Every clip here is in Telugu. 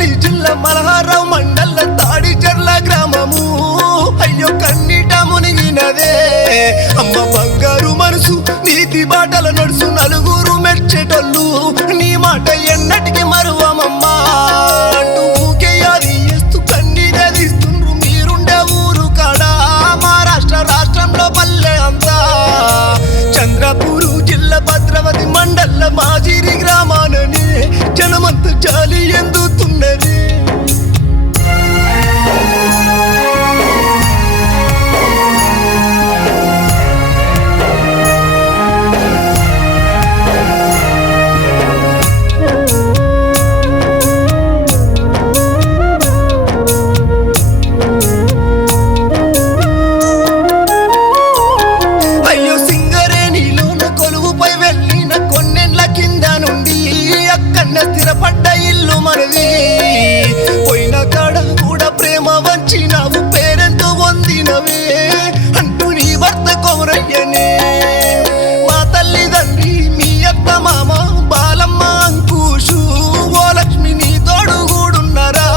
పెద్దపల్లి జిల్లా మల్హారావు మండల తాడిచెర్ల గ్రామము అయ్యో కన్నీట మునిగినదే అమ్మ బంగారు మనసు నీతి బాటల నడుసు నలుగురు మెచ్చేటోళ్ళు నీ మాట ఎన్నటికి మరువమమ్మా అంటూ ఊకేయాది చేస్తూ కన్నీరే తీస్తుండ్రు మీరుండే ఊరు కాడా మహారాష్ట్ర రాష్ట్రంలో పల్లె అంతా చంద్రపూరు జిల్లా భద్రావతి మండల మాజిరి గ్రామానని జనమంత జాలి ఎందుతున్నది స్థిరపడ్డ ఇల్లు మనది పోయిన కాడ కూడా ప్రేమ వంచినావు పేరెంతో పొందినవే అంటూ నీ భర్త కొమరయ్యనే మా తల్లిదండ్రి మీ అత్త మామ బాలమ్మ అంకుషు ఓ లక్ష్మి నీ తోడు కూడున్నారా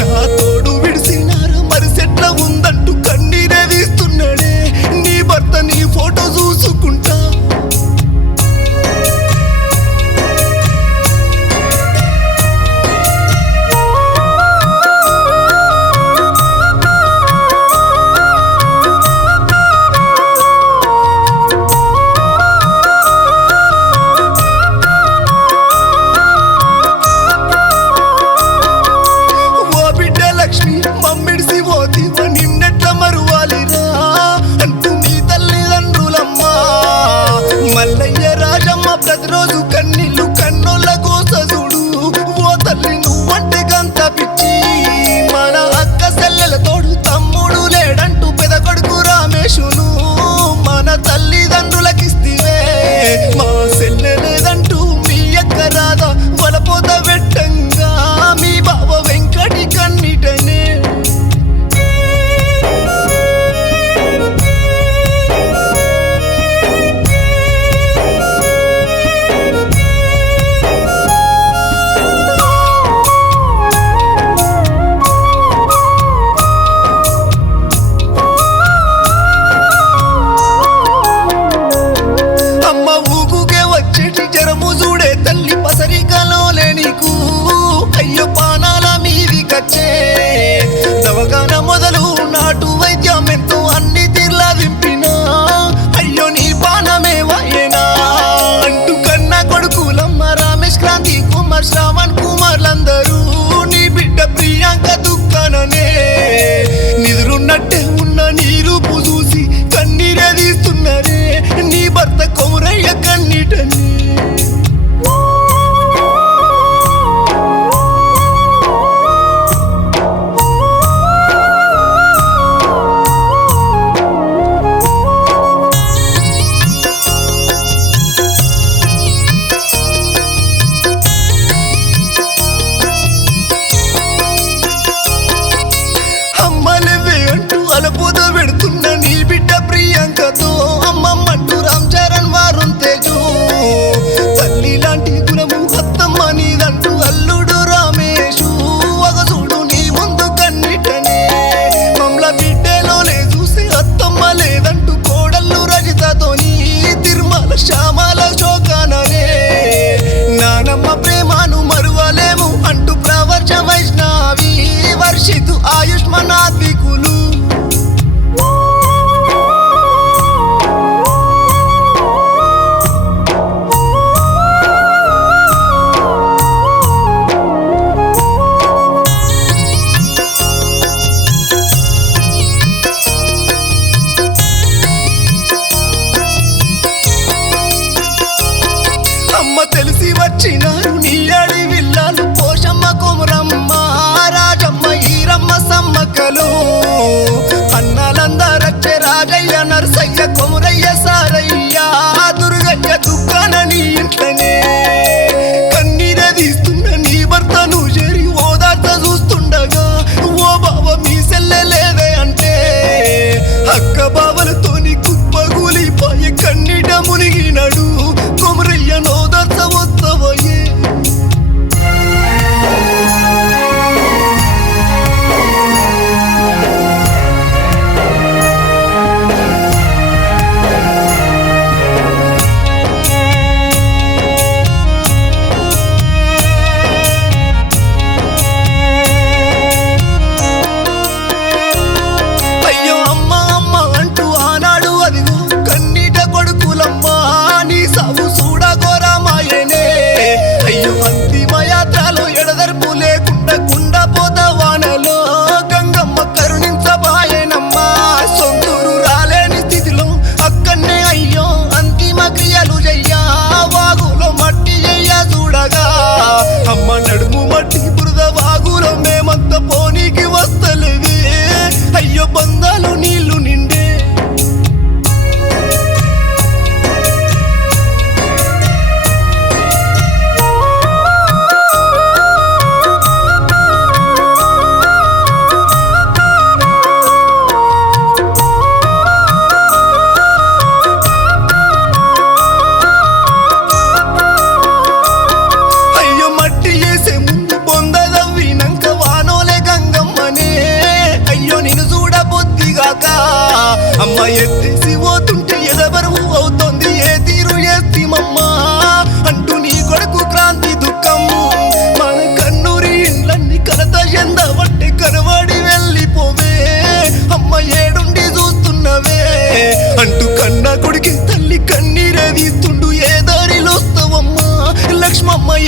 నా తోడు విడిసినారా మరి సెట్ల ఉందంటూ కన్నీరే తీస్తున్నాడే నీ భర్త నీ ఫోటో చూసుకుంటా ప్రతిరోజు కన్నీళ్ళు కన్నోళ్ళ కోసజుడు ఓ తల్లి నువ్వంటే గంత పిచ్చి మన అక్క సెల్లెల తోడు తమ్ముడు లేడంటూ పెద కొడుకు రామేశును మన తల్లిదండ్రులకిస్తివే మా సెల్లె లేదంటూ మీ అక్క రాధా వలపోత వెట్టంగా మీ బావ వెంకటి కన్నిటనే తల్లి పసరికలో లేనికు అయ్యో పానాల మీది కచ్చే దవగాన మొదలు నాటు వైద్యం ఎంతో అన్ని తీర్లా దింపినా అయ్యో నీ పానమే వాయేనా అంటూ కన్న కొడుకులమ్మ రమేష్ క్రాంతి కుమార్ శ్రావణ్ కుమార్లందరూ నీ బిడ్డ ప్రియాంక దుఃఖాననే నిదురున్నట్టే ఉన్న నీ రూపు చూసి కన్నీరే తీస్తున్నారే నీ భర్త కొమరయ్య కన్నీటని అలపోద పెడుతున్న నీ బిడ్డ ప్రియాంకతో అమ్మమ్మంటూ రామ్ చరణ్ వారుణ్ తేజు తల్లి లాంటి గుణము అత్తమ్మ నీదంటూ అల్లుడు రామేషు ఒకసూడు నీ ముందు కన్నిటనే మమ్ల బిడ్డలోనే చూసి అత్తమ్మ లేదంటూ కోడళ్ళు రజితతోని తిరుమల శ్యామల శోకాననే నానమ్మ ప్రేమను మరువలేము అంటూ ప్రవర్చ వైష్ణవి వర్షితు ఆయుష్మాన్ ఆద్వికులు తెలిసి వచ్చినారు నీ అడి విల్లాలు పోషమ్మ కొమరమ్మ రాజమ్మ ఈరమ్మ సమ్మక్కలు అన్నాలందరచ్చే రాజయ్య నరసయ్య కొమరయ్య సారయ్య దుర్గయ్య దుఃఖాన నీ ఇంట్లోనే కన్నీరే తీస్తున్న నీ భర్తను చేరి ఓదార్త చూస్తుండగా ఓ బావ మీ సెల్లె లేదే అంటే అక్క బావలతో నీ కుప్పగూలిపోయి కన్నీట మునిగినడు కొమరయ్య నోదార్త వస్తవయ్యే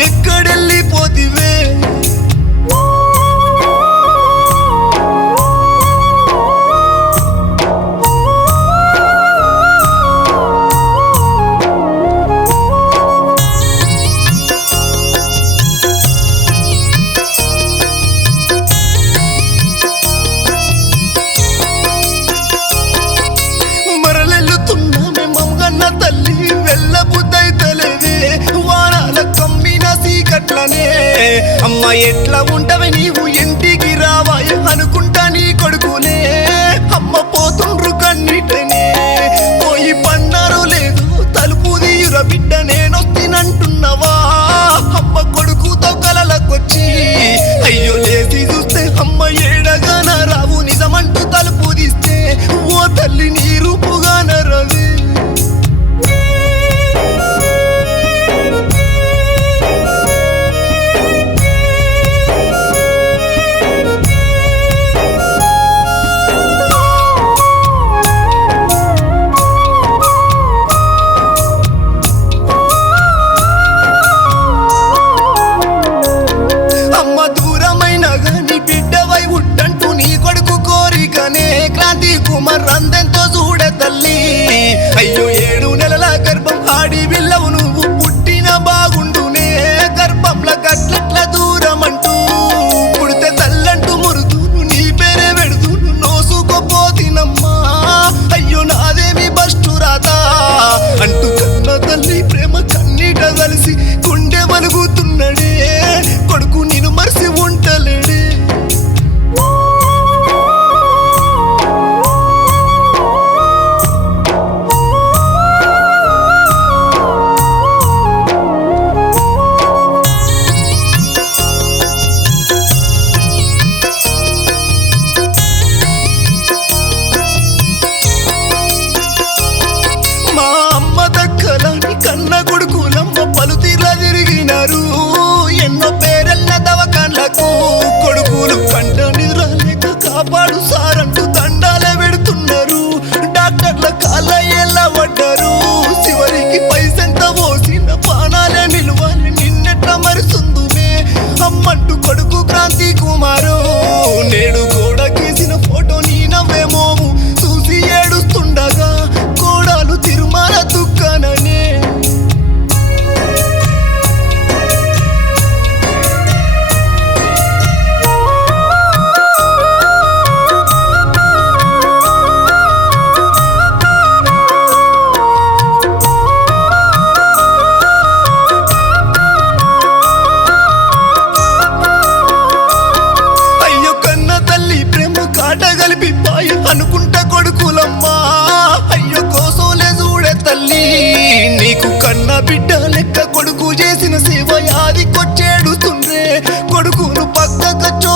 ఎక్కడెళ్ళిపోతివే మరలెల్లుతున్నామే మమ్మగన్న తల్లి వెళ్ళబుద్దైతలేదే వానాల కమ్మిన సీకట్లనే అమ్మ ఎట్లా ఉంటవి నీవు ఇంటికి రావాయ అనుకుంటా నీ కొడుకులే అమ్మ పోతుండ్రు కన్నిటనే పోయి పన్నారు లేదు తలుపు తీయుర బిడ్డ నేనొస్తినంటున్నవా అమ్మ కొడుకుతో కలలకొచ్చి అయ్యో లేసి చూస్తే అమ్మ ఏడగాన రావు నిజమంటూ తలుపు తీస్తే ఓ తల్లి నీ రూపుగాన రవి అమ్మ దూరమైన గాని బిడ్డవై ఉట్టంటూ నీ కొడుకు కోరికనే క్రాంతి కుమార్ అందెంతో చూడే తల్లి అయ్యో 7 నెలల గర్భం ఆడి విల్లవు నువ్వు పుట్టిన బాగుండునే గర్భంల గట్లట్ల దూరమంటూ పుడితే తల్లంటూ మురుదును నీ పేరే పెడుతును నోసుకోపోతినమ్మా అయ్యో నాదేమి బస్టు రాతా అంటూ కన్న తల్లి ప్రేమ కన్నీట కలిసి గుండె వలుగుతున్నడే కొడుకు నేను మరిసి ఉంటలేడే మా అమ్మ దక్కలని కన్న కొడుకులమ్మ పలుతీర్ల తిరిగినారు ఎన్నో పేరెళ్ళ దవకాన్లకు కొడుకులు కంట నిద్రలేక కాపాడు సారంటూ దండాలే పెడుతున్నారు డాక్టర్ల కాళ్ళ ఎలా పడ్డారు చివరికి పైసెంత పోసిన పానాలే నిలువాలి నిన్నెట్లా మరుస్తుందునే అమ్మంటూ కొడుకు క్రాంతి కుమారు నేడు గోడ గీసిన ఫోటో నీ నవ్వేమోము చూసి ఏడుస్తుండగా కోడాలు తిరుమల దుఃఖననే అయ్యో కన్న తల్లి ప్రేమ కాట కలిపి పాయ అనుకుంటా కొడుకులమ్మా అయ్యో కోసంలే చూడే తల్లి నీకు కన్న బిడ్డ లెక్క కొడుకు చేసిన సేవ యాదికొచ్చేడుతుండ్రే కొడుకును పక్కకొచ్చో